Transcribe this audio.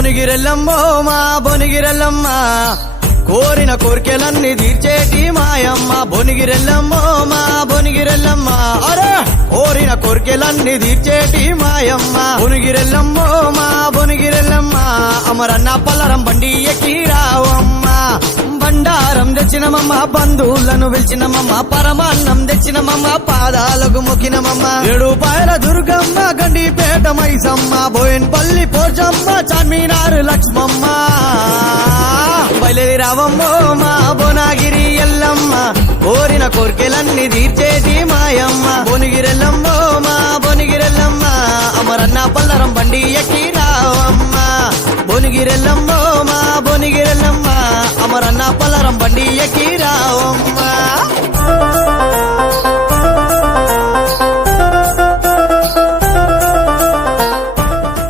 బొనిగిరెల్లమ్మో మా బొనిగిరెల్లమ్మ కోరిన కోర్కెలన్నీ తీర్చేటి మాయమ్మ బొనిగిరెల్లమ్మో మా బొనిగిరెల్లమ్మ అరే కోరిన కోర్కెలన్నీ తీర్చేటి మాయమ్మ బొనిగిరెల్లమ్మో మా బొనిగిరెల్లమ్మ అమరన్న పల్లరం బండి ఎక్కి రావమ్మ బండారం తెచ్చినమమ్మ బంధువులను పిలిచినమమ్మ పరమాన్నం తెచ్చినమమ్మ పాదాలకు మొక్కినమమ్మ 7 రూపాయల దుర్గమ్మ గండిపేట మైసమ్మ బోయిన్పల్లి పోచమ్మ చార్మినార్ లక్ష్మమ్మ బయలుదేరి రావమ్మో మా బోనాగిరి ఎల్లమ్మ కోరిన కోర్కెలన్నీ తీర్చేటి మాయమ్మ బొనిగిరెల్లమ్మో మా బొనిగిరెల్లమ్మ అమరన్న పల్లరం బండి ఎక్కి రావమ్మ బొనిగిరెల్లమ్మో మా బొనిగిరెల్లమ్మ అమరన్న పల్లరం బండి ఎక్కి